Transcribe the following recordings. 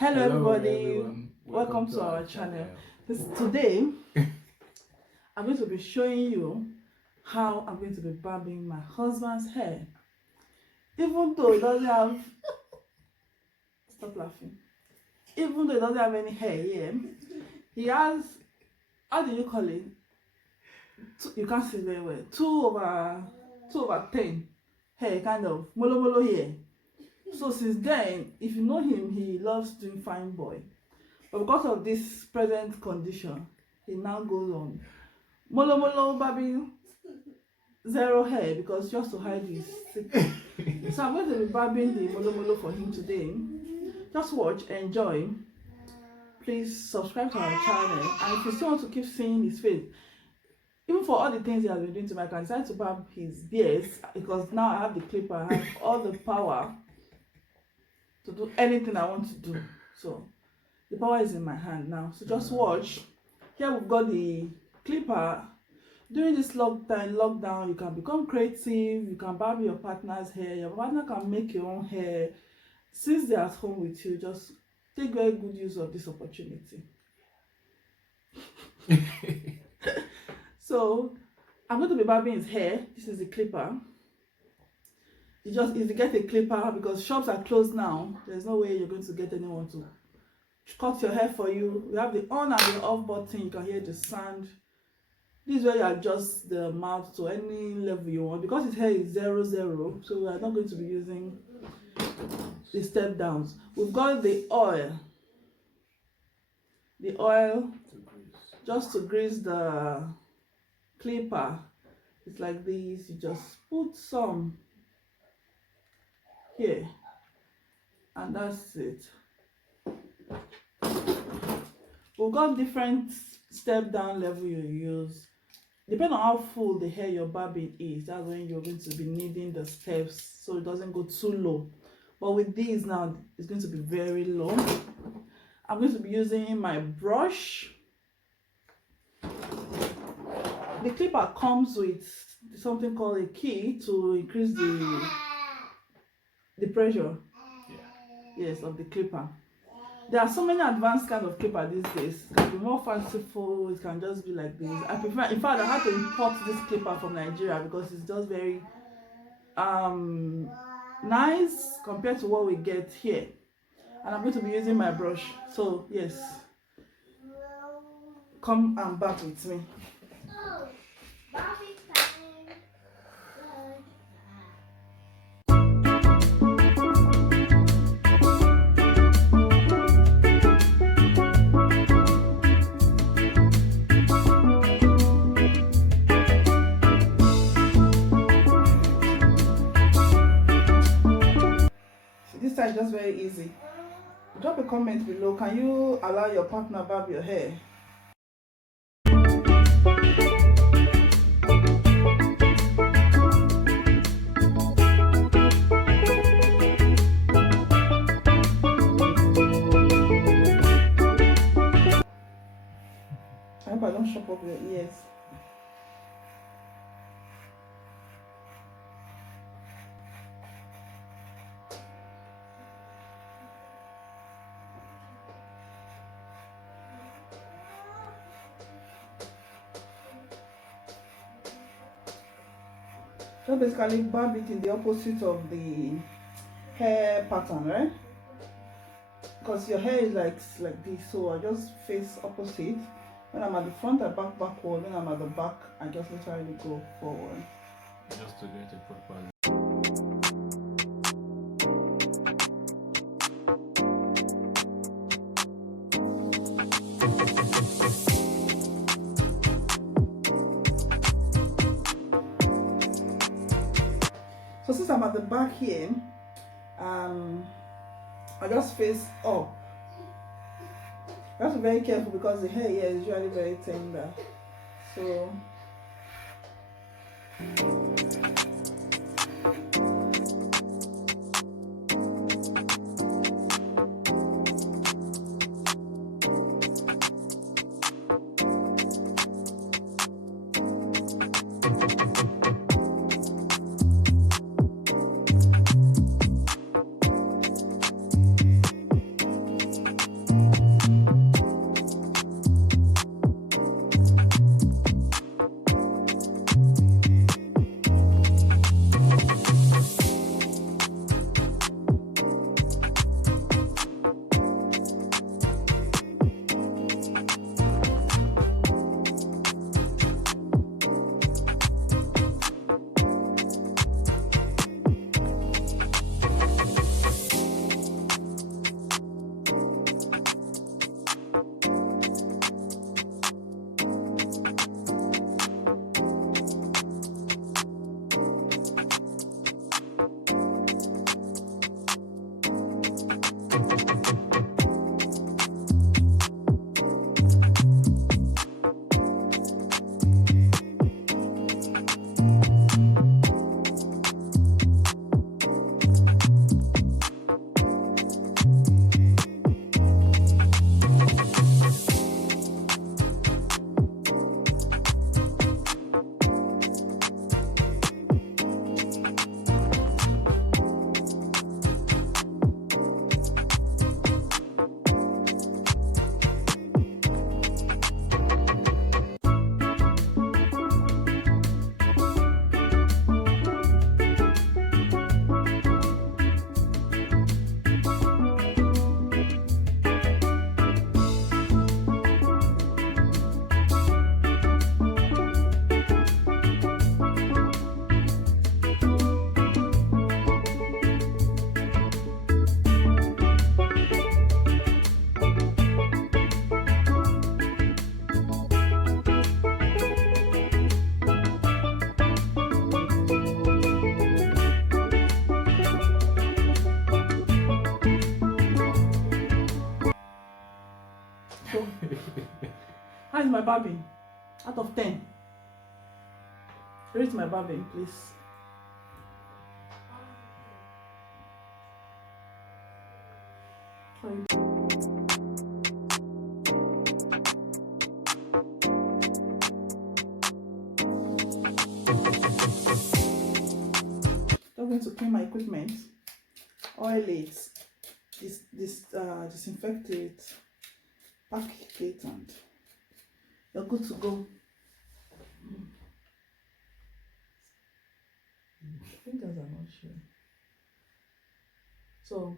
Hello everybody, everyone. welcome to our channel. Today I'm going to be showing you how I'm going to be barbing my husband's hair. Even though he doesn't have stop laughing. Even though he doesn't have any hair here, he has, how do you call it? You can't see very well. 2/10 hair, kind of molo hair. So since then, if you know him, he loves doing fine boy. But because of this present condition, he now goes on molo barbing, zero hair, because just to hide his secret. So I'm going to be barbing the molo for him today. Just watch, enjoy. Please subscribe to our channel, and if you still want to keep seeing his face, even for all the things he has been doing to me, I can decide to barb his beards because now I have the clipper. I have all the power to do anything I want to do. So the power is in my hand now. So just watch. Here we've got the clipper. During this lockdown, you can become creative. You can barb your partner's hair. Your partner can make your own hair. Since they're at home with you, just take very good use of this opportunity. So I'm going to be barbing his hair. This is the clipper. It's just easy to get a clipper because shops are closed now. There's no way you're going to get anyone to cut your hair for you. We have the on and the off button. You can hear the sound. This is where you adjust the mouth to any level you want. Because his hair is 0, so we are not going to be using the step downs. We've got the oil. The oil just to grease the clipper. It's like this. You just put some here, and that's it. We've got different step down level you use. Depending on how full the hair you're barbing is, that's when you're going to be needing the steps so it doesn't go too low. But with these now, it's going to be very low. I'm going to be using my brush. The clipper comes with something called a key to increase the pressure, yes, of the clipper. There are so many advanced kind of clipper these days. It can be more fanciful. It can just be like this. I prefer, in fact, I had to import this clipper from Nigeria because it's just very nice compared to what we get here. And I'm going to be using my brush. So yes, come and barb with me. This side is just very easy. Drop a comment below. Can you allow your partner barb your hair? I hope I don't chop up your ears. So basically barb it in the opposite of the hair pattern, right? Because your hair is like this, so I just face opposite. When I'm at the front, I back backward. When I'm at the back, I just literally go forward. Just to get it properly. So since I'm at the back here, I just face up. You have to be very careful because the hair here is usually very tender. So So, how is my barbing? Out of 10. Rate my barbing, please. I'm going to clean my equipment, oil it, disinfect it, pack it, and you're good to go. Fingers are not sure. So,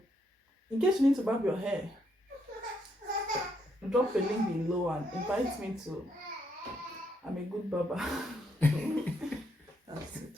in case you need to barb your hair, drop a link below and invite me to. I'm a good barber. That's it.